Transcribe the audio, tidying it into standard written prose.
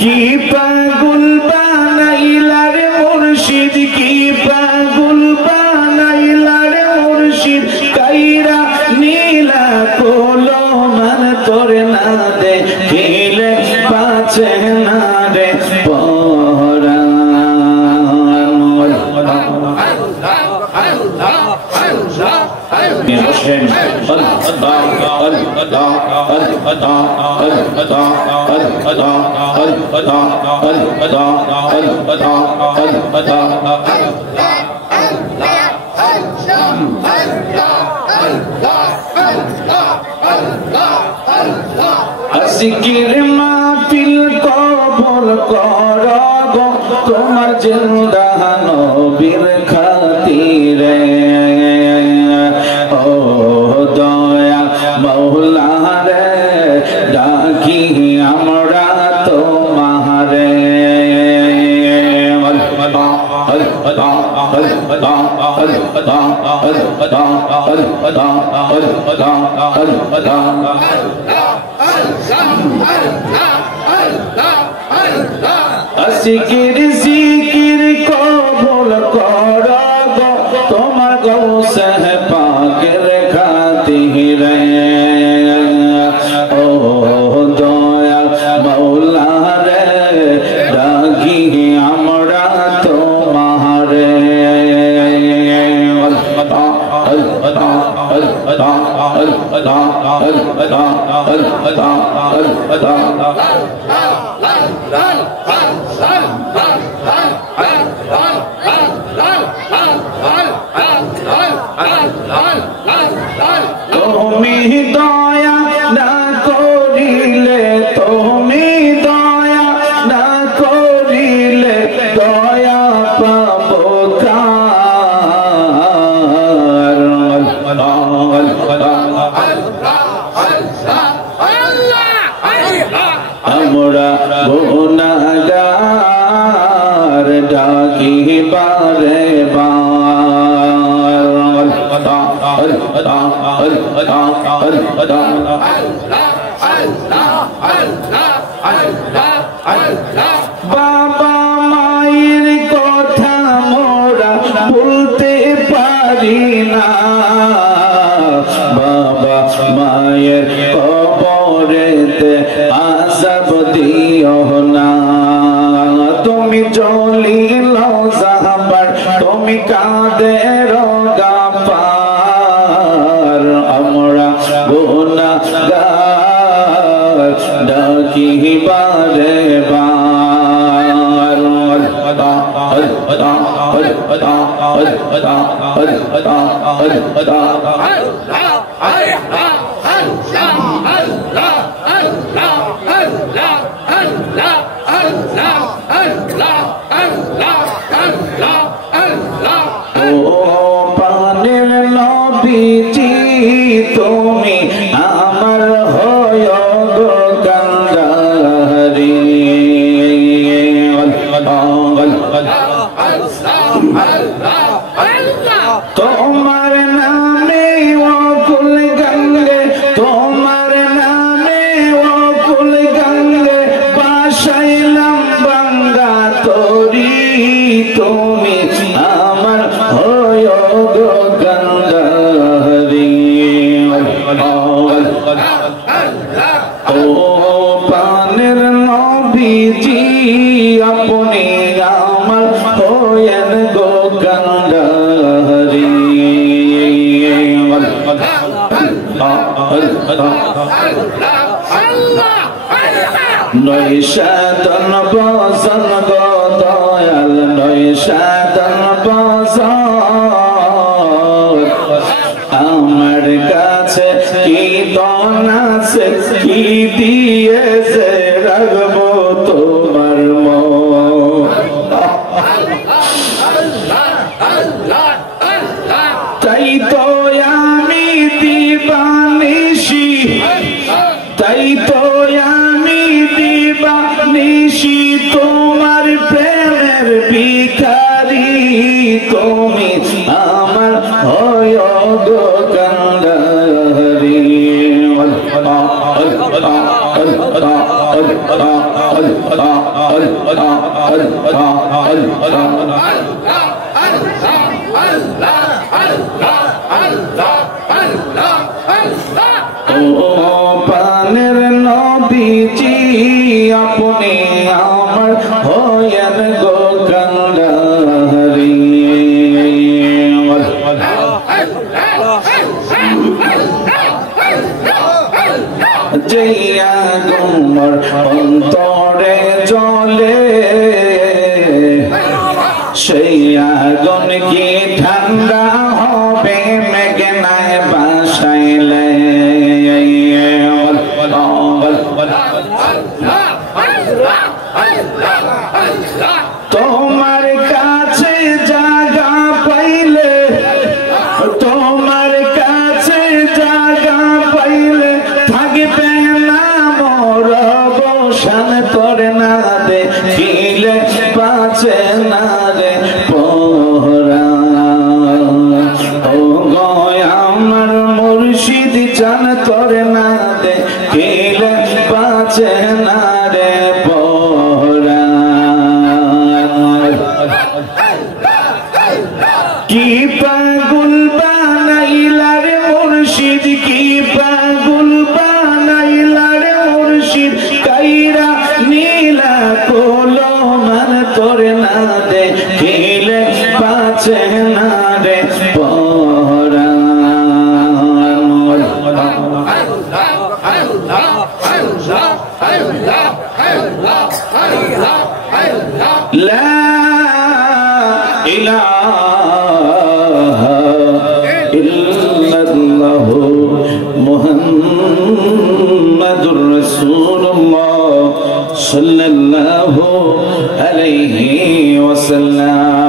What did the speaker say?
কি পাগল বানাইলা রে মুর্শিদ কি পাগল বানাইলা রে মুর্শিদ কাইরা নীলা কোলো মান তোর না দেখিলে বাঁচে না রে পরাণ জিকির মাহফিল কবুল করো গো তোমার জিন্দা নবীর খাতিরে ও দয়া মওলা রে ডাকি আমরা তোমারে জিকির জিকির কবুল করো গো তোমার গৌসে পাকের খাতিরে ও দয়া মওলা রে ডাকি আমরা তোমারে তুমি দয়া না করিলে তুমি দয়া না করিলে দয়া পাবো কার আমরা গুনাহগার ডাকি বারে বার বাবা মায়ের কথা মোরা ভুলতে পারি না বাবা মায়ের কবরেতে আযাব দিও না তুমি জলিল জাহাবার তুমি কাদের গাফার আমরা গুনাহগার ডাকি বারে বার ও পানের নবীজি তুমি আমার হয় গো কান্ডারি তোমার নামে অকুল গঙ্গে তোমার নামে অকুল গঙ্গে বাসাইলাম বাঙ্গা তরি তুমি আমার হয় গো কান্ডারি ও পানের নবীজি আপনি আমার হয়েন গো কান্ডারি নৈশাদন বসন গো দয়াল নৈশাদন বসন আমার কাছে কি দন আছে কি দিয়েছে রাখবো তোমার মন তাই তো আমি দিবানিশি তাই তো আমি দিবানিশি তোমার প্রেমের ভিখারি তুমি আমার হয় গো কান্ডারি পানের নবীজি আপনি আমার হয়েন গো কান্ডারি জয়া গুমর অন্তরে জলে সেই আগুন কি ঠান্ডা হবে মেঘনায় বাসাইলে তোমার কাছে জায়গা পাইলে তোমার কাছে জায়গা পাইলে থাকবে না মোর অবসান তোরে না দেখিলে বাঁচে না রে পোরা ও গয় আমার মুর্শিদ জান তোরে না দেখিলে বাঁচে না রে পোরা কি পাগল বানাইলা রে মুর্শিদ কি পাগল বানাইলা রে মুর্শিদ কাইরা নীলা কোলো মান তোরে না দেখিলে বাঁচে না রে পোরা লা ইলাহা ইল্লাল্লাহু মুহাম্মাদুর রাসূলুল্লাহ সাল্লাল্লাহু আলাইহি ওয়াসাল্লাম